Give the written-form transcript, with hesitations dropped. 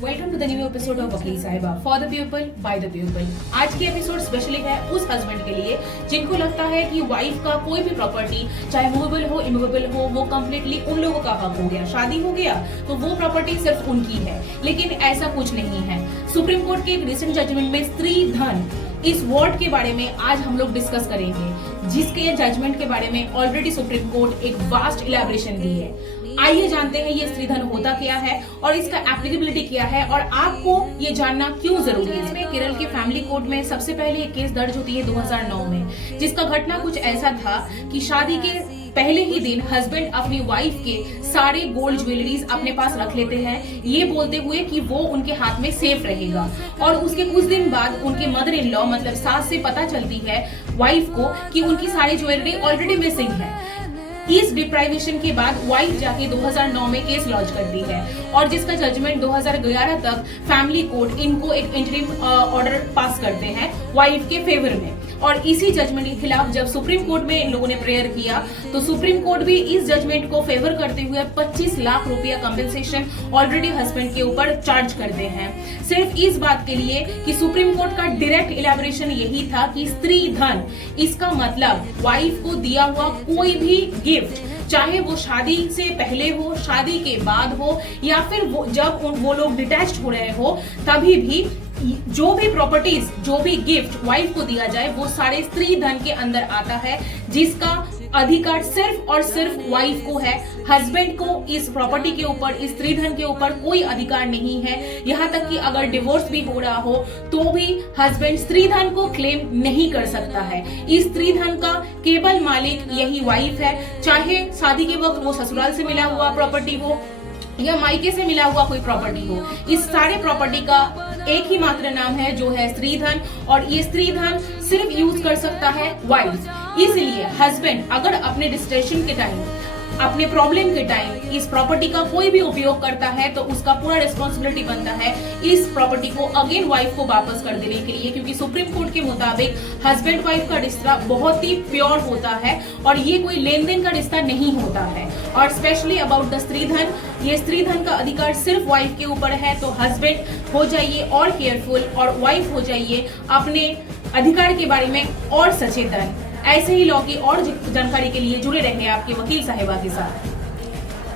Welcome to the new episode of Vakil Sahiba for the people by the people. आज की episode specially है उस husband के लिए जिनको लगता है कि वाइफ का कोई भी प्रॉपर्टी चाहे मूवेबल हो इमूवेबल हो वो कम्प्लीटली उन लोगों का हक हो गया, शादी हो गया तो वो प्रॉपर्टी सिर्फ उनकी है। लेकिन ऐसा कुछ नहीं है। सुप्रीम कोर्ट के एक रिसेंट जजमेंट में स्त्री धन इस वर्ड के बारे में आज हम लोग डिस्कस करेंगे, जिसके जजमेंट के बारे में ऑलरेडी सुप्रीम कोर्ट एक वास्ट इलैबोरेशन दी है। आइए जानते हैं ये स्त्री धन होता क्या है और इसका एप्लीकेबिलिटी क्या है और आपको ये जानना क्यों जरूरी है। इसमें केरल के फैमिली कोर्ट में सबसे पहले एक केस दर्ज होती है 2009 में, जिसका घटना कुछ ऐसा था कि शादी के पहले ही दिन हस्बैंड अपनी वाइफ के सारे गोल्ड ज्वेलरीज अपने पास रख लेते हैं, ये बोलते हुए कि वो उनके हाथ में सेफ रहेगा। और उसके कुछ दिन बाद उनके मदर इन लॉ मतलब सास से पता चलती है वाइफ को कि उनकी सारी ज्वेलरी ऑलरेडी मिसिंग है। इस डिप्राइवेशन के बाद वाइफ जाके 2009 में केस लॉन्च करती है और जिसका जजमेंट 2011 तक फैमिली कोर्ट इनको एक इंटरिम ऑर्डर पास करते हैं वाइफ के फेवर में। और इसी जजमेंट के खिलाफ जब सुप्रीम कोर्ट में इन लोगों ने प्रेयर किया तो सुप्रीम कोर्ट भी इस जजमेंट को फेवर करते हुए 25 लाख रुपया कंपेंसेशन ऑलरेडी हस्बैंड के ऊपर चार्ज करते हैं, सिर्फ इस बात के लिए कि सुप्रीम कोर्ट का डायरेक्ट इलैबोरेशन यही था कि स्त्री धन इसका मतलब वाइफ को दिया हुआ कोई भी गिफ्ट, चाहे वो शादी से पहले हो, शादी के बाद हो या फिर जब वो लोग डिटैच्ड हो रहे हो, तभी भी जो भी प्रॉपर्टीज जो भी गिफ्ट वाइफ को दिया जाए वो सारे स्त्री धन के अंदर आता है, जिसका अधिकार सिर्फ और सिर्फ वाइफ को है। हस्बैंड को इस प्रॉपर्टी के ऊपर इस स्त्री धन के ऊपर कोई अधिकार नहीं है। यहाँ तक कि अगर डिवोर्स भी हो रहा हो तो भी हस्बैंड स्त्री धन को क्लेम नहीं कर सकता है। इस स्त्री धन का केवल मालिक यही वाइफ है, चाहे शादी के वक्त वो ससुराल से मिला हुआ प्रॉपर्टी हो या मायके से मिला हुआ कोई प्रॉपर्टी हो। इस सारे प्रॉपर्टी का एक ही मात्र नाम है जो है स्त्री धन, और ये स्त्री धन सिर्फ यूज कर सकता है वाइफ। इसलिए हस्बैंड अगर अपने डिस्ट्रेशन के टाइम अपने प्रॉब्लम के टाइम इस प्रॉपर्टी का कोई भी उपयोग करता है तो उसका पूरा रिस्पॉन्सिबिलिटी बनता है इस प्रॉपर्टी को अगेन वाइफ को वापस कर देने के लिए, क्योंकि सुप्रीम कोर्ट के मुताबिक हस्बैंड वाइफ का रिश्ता बहुत ही प्योर होता है और ये कोई लेन देन का रिश्ता नहीं होता है। और स्पेशली अबाउट द स्त्री धन, ये स्त्री धन का अधिकार सिर्फ वाइफ के ऊपर है। तो हस्बैंड हो जाइए और केयरफुल और वाइफ हो जाइए अपने अधिकार के बारे में और सचेतन। ऐसे ही लॉ की और जानकारी के लिए जुड़े रहिए आपके वकील साहिबा के साथ।